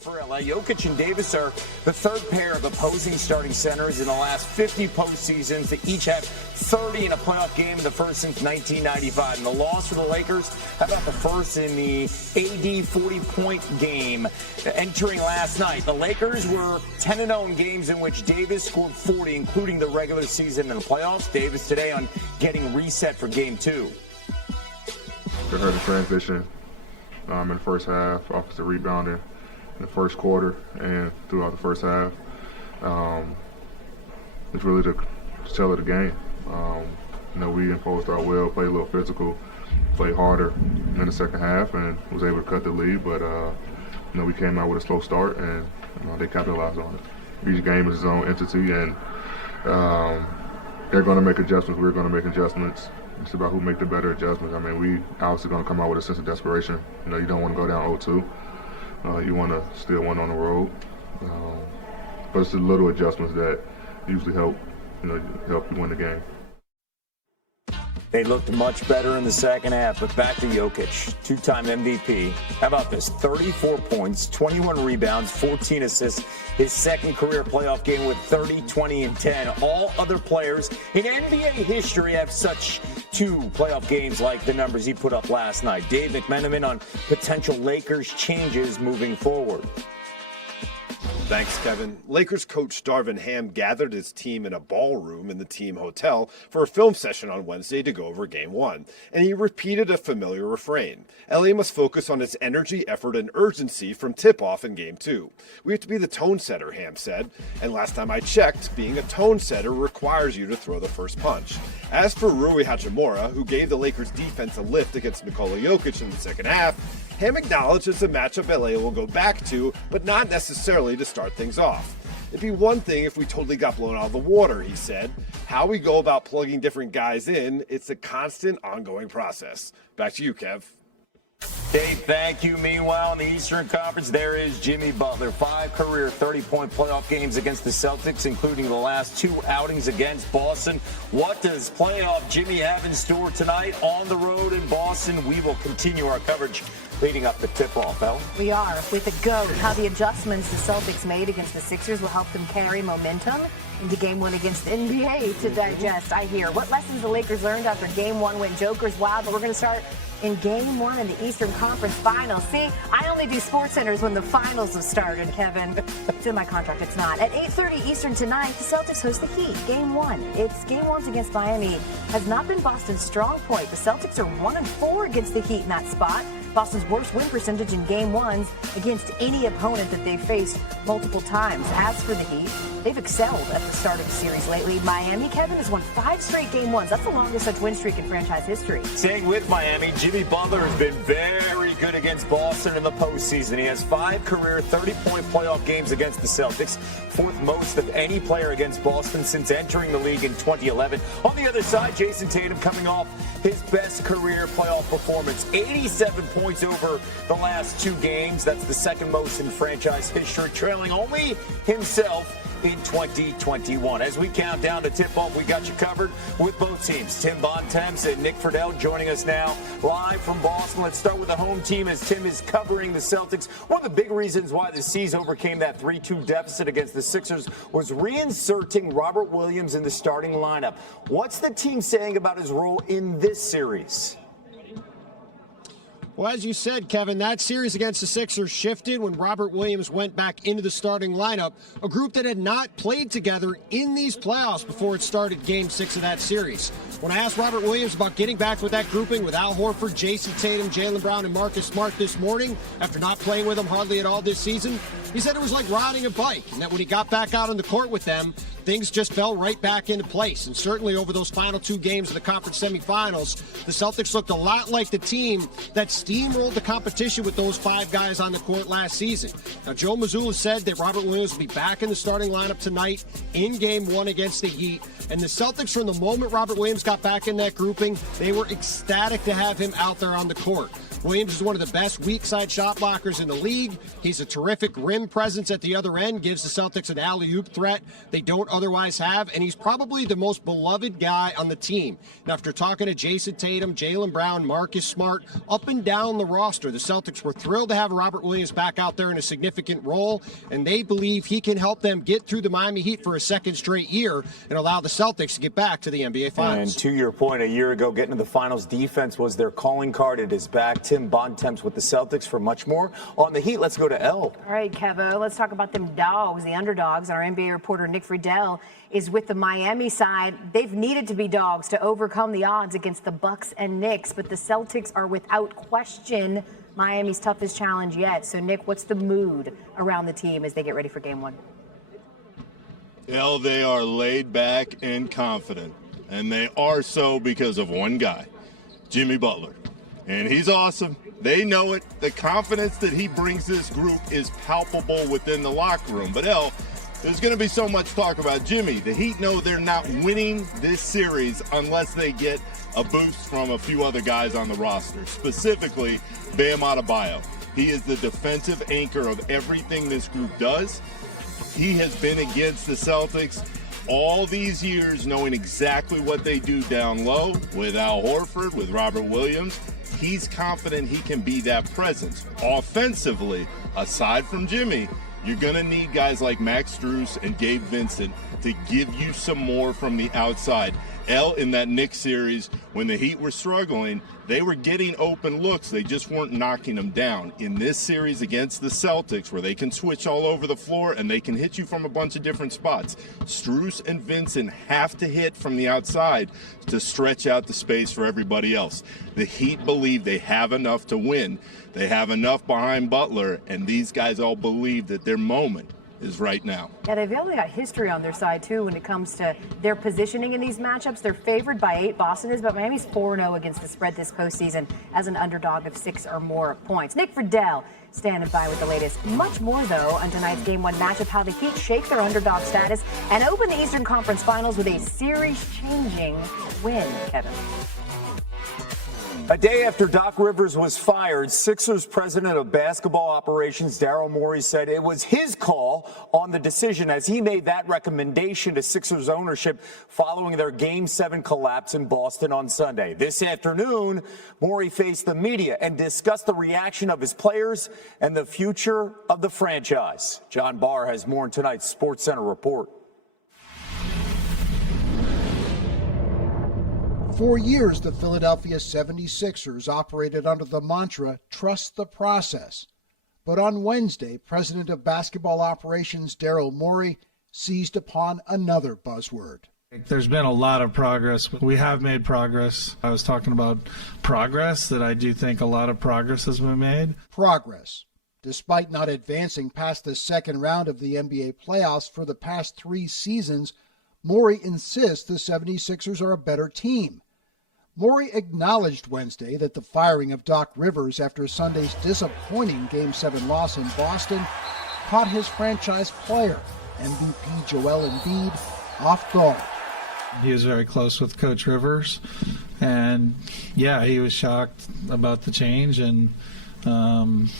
For LA, Jokic and Davis are the third pair of opposing starting centers in the last 50 postseasons to each have 30 in a playoff game, the first since 1995. And the loss for the Lakers, how about the first in the AD 40-point game entering last night? The Lakers were 10-0 in games in which Davis scored 40, including the regular season and the playoffs. Davis today on getting reset for Game 2. They heard the transition in the first half, offensive rebounding in the first quarter and throughout the first half. It's really the tell of the game. We imposed our will, played a little physical, played harder in the second half, and was able to cut the lead. But we came out with a slow start, and they capitalized on it. Each game is its own entity, and they're going to make adjustments. We're going to make adjustments. It's about who make the better adjustments. I mean, we obviously going to come out with a sense of desperation. You don't want to go down 0-2. You want to still win on the road, but it's the little adjustments that usually help you win the game. They looked much better in the second half, but back to Jokic, two-time MVP. How about this? 34 points, 21 rebounds, 14 assists. His second career playoff game with 30, 20, and 10. All other players in NBA history have such two playoff games like the numbers he put up last night. Dave McMenamin on potential Lakers changes moving forward. Thanks, Kevin. Lakers coach Darvin Ham gathered his team in a ballroom in the team hotel for a film session on Wednesday to go over Game 1, and he repeated a familiar refrain. LA must focus on its energy, effort, and urgency from tip-off in Game 2. We have to be the tone setter, Ham said, and last time I checked, being a tone setter requires you to throw the first punch. As for Rui Hachimura, who gave the Lakers defense a lift against Nikola Jokic in the second half, Ham acknowledged it's a matchup LA will go back to, but not necessarily to start things off. It'd be one thing if we totally got blown out of the water, he said. How we go about plugging different guys in, it's a constant, ongoing process. Back to you, Kev. Dave, thank you. Meanwhile, in the Eastern Conference, there is Jimmy Butler. 5 career 30-point playoff games against the Celtics, including the last 2 outings against Boston. What does playoff Jimmy have in store tonight on the road in Boston? We will continue our coverage leading up to tip-off, Ellen. We are with the GOAT. How the adjustments the Celtics made against the Sixers will help them carry momentum into Game 1 against the NBA to digest, I hear. What lessons the Lakers learned after Game 1 went Joker's wild, but we're going to start in Game 1 in the Eastern Conference Finals. See, I only do Sports Centers when the finals have started, Kevin. It's in my contract. It's not. At 8:30 Eastern tonight, the Celtics host the Heat. Game 1. It's Game 1 against Miami. Has not been Boston's strong point. The Celtics are 1-4 against the Heat in that spot. Boston's worst win percentage in Game 1s against any opponent that they've faced multiple times. As for the Heat, they've excelled at the start of the series lately. Miami, Kevin, has won 5 straight Game 1s. That's the longest such win streak in franchise history. Staying with Miami, Jimmy Butler has been very good against Boston in the postseason. He has 5 career 30-point playoff games against the Celtics, 4th most of any player against Boston since entering the league in 2011. On the other side, Jason Tatum coming off his best career playoff performance, 87 points over the last 2 games. That's the 2nd most in franchise history, trailing only himself in 2021. As we count down to tip-off, we got you covered with both teams. Tim Bontemps and Nick Friedel joining us now live from Boston. Let's start with the home team as Tim is covering the Celtics. One of the big reasons why the C's overcame that 3-2 deficit against the Sixers was reinserting Robert Williams in the starting lineup. What's the team saying about his role in this series? Well, as you said, Kevin, that series against the Sixers shifted when Robert Williams went back into the starting lineup, a group that had not played together in these playoffs before it started Game 6 of that series. When I asked Robert Williams about getting back with that grouping with Al Horford, Jason Tatum, Jaylen Brown, and Marcus Smart this morning, after not playing with them hardly at all this season, he said it was like riding a bike, and that when he got back out on the court with them, things just fell right back into place. And certainly over those final 2 games of the conference semifinals, the Celtics looked a lot like the team that steamrolled the competition with those 5 guys on the court last season. Now, Joe Mazzulla said that Robert Williams will be back in the starting lineup tonight in Game 1 against the Heat. And the Celtics, from the moment Robert Williams got back in that grouping, they were ecstatic to have him out there on the court. Williams is one of the best weak side shot blockers in the league. He's a terrific rim presence at the other end, gives the Celtics an alley-oop threat they don't otherwise have, and he's probably the most beloved guy on the team. And after talking to Jason Tatum, Jaylen Brown, Marcus Smart, up and down the roster, the Celtics were thrilled to have Robert Williams back out there in a significant role, and they believe he can help them get through the Miami Heat for a second straight year and allow the Celtics to get back to the NBA Finals. And to your point, a year ago, getting to the finals, defense was their calling card. It is back. Tim Bontemps with the Celtics for much more on the Heat. Let's go to L. All right, Kevo, let's talk about them dogs, the underdogs. Our NBA reporter Nick Friedel is with the Miami side. They've needed to be dogs to overcome the odds against the Bucks and Knicks, but the Celtics are without question Miami's toughest challenge yet. So, Nick, what's the mood around the team as they get ready for Game 1? Well, they are laid back and confident, and they are so because of one guy, Jimmy Butler. And he's awesome. They know it. The confidence that he brings this group is palpable within the locker room. But, there's going to be so much talk about Jimmy. The Heat know they're not winning this series unless they get a boost from a few other guys on the roster, specifically Bam Adebayo. He is the defensive anchor of everything this group does. He has been against the Celtics all these years, knowing exactly what they do down low with Al Horford, with Robert Williams. He's confident he can be that presence. Offensively, aside from Jimmy, you're going to need guys like Max Strus and Gabe Vincent to give you some more from the outside. In that Knicks series, when the Heat were struggling, they were getting open looks. They just weren't knocking them down. In this series against the Celtics, where they can switch all over the floor and they can hit you from a bunch of different spots, Strus and Vincent have to hit from the outside to stretch out the space for everybody else. The Heat believe they have enough to win. They have enough behind Butler, and these guys all believe that their moment is right now. Yeah, they've only got history on their side, too, when it comes to their positioning in these matchups. They're favored by 8, Boston is, but Miami's 4-0 against the spread this postseason as an underdog of 6 or more points. Nick Friedel standing by with the latest. Much more, though, on tonight's Game 1 matchup, how the Heat shake their underdog status and open the Eastern Conference Finals with a series-changing win, Kevin. A day after Doc Rivers was fired, Sixers president of basketball operations Daryl Morey said it was his call on the decision as he made that recommendation to Sixers ownership following their Game 7 collapse in Boston on Sunday. This afternoon, Morey faced the media and discussed the reaction of his players and the future of the franchise. John Barr has more in tonight's SportsCenter report. For years, the Philadelphia 76ers operated under the mantra, trust the process. But on Wednesday, President of Basketball Operations Daryl Morey seized upon another buzzword. There's been a lot of progress. We have made progress. I was talking about progress, that I do think a lot of progress has been made. Progress. Despite not advancing past the second round of the NBA playoffs for the past 3 seasons, Morey insists the 76ers are a better team. Morey acknowledged Wednesday that the firing of Doc Rivers after Sunday's disappointing Game 7 loss in Boston caught his franchise player, MVP Joel Embiid, off guard. He was very close with Coach Rivers, and yeah, he was shocked about the change, and and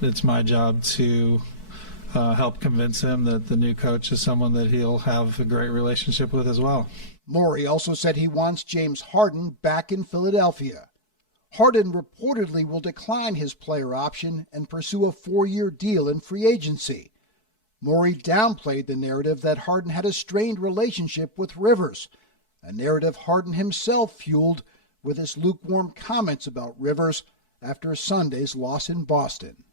it's my job to help convince him that the new coach is someone that he'll have a great relationship with as well. Morey also said he wants James Harden back in Philadelphia. Harden reportedly will decline his player option and pursue a 4-year deal in free agency. Morey downplayed the narrative that Harden had a strained relationship with Rivers, a narrative Harden himself fueled with his lukewarm comments about Rivers after Sunday's loss in Boston.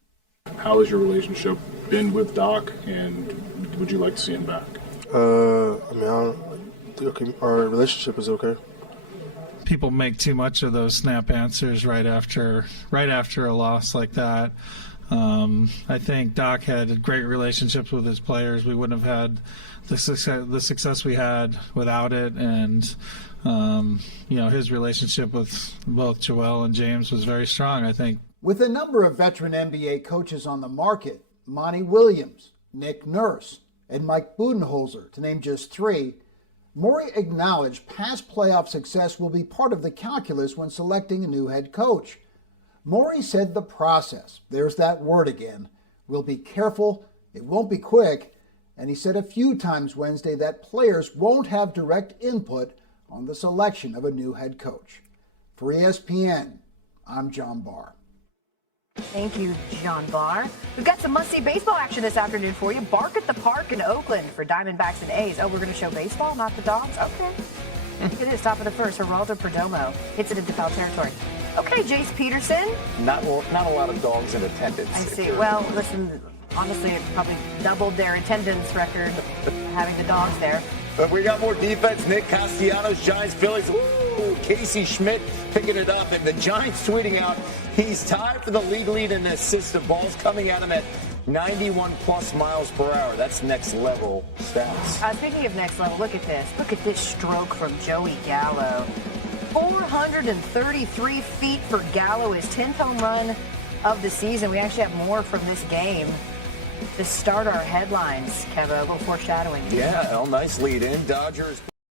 How has your relationship been with Doc, and would you like to see him back? Our relationship is okay. People make too much of those snap answers right after a loss like that. I think Doc had great relationships with his players. We wouldn't have had the success we had without it, and his relationship with both Joel and James was very strong, I think. With a number of veteran NBA coaches on the market, Monty Williams, Nick Nurse, and Mike Budenholzer, to name just 3, Morey acknowledged past playoff success will be part of the calculus when selecting a new head coach. Morey said the process, there's that word again, will be careful, it won't be quick, and he said a few times Wednesday that players won't have direct input on the selection of a new head coach. For ESPN, I'm John Barr. Thank you, John Barr. We've got some must-see baseball action this afternoon for you. Bark at the Park in Oakland for Diamondbacks and A's. Oh, we're going to show baseball, not the dogs? Okay. Look at this, top of the first. Geraldo Perdomo hits it into foul territory. Okay, Jace Peterson. Not a lot of dogs in attendance. I see. Well, listen, honestly, it probably doubled their attendance record having the dogs there. But we got more defense. Nick Castellanos, Giants, Phillies. Woo! Casey Schmidt picking it up. And the Giants tweeting out he's tied for the league lead in assists. The ball's coming at him at 91 plus miles per hour. That's next level stats. Speaking of next level, look at this. Look at this stroke from Joey Gallo. 433 feet for Gallo, his 10th home run of the season. We actually have more from this game to start our headlines, Kevin. A little foreshadowing. Yeah, nice lead in. Dodgers.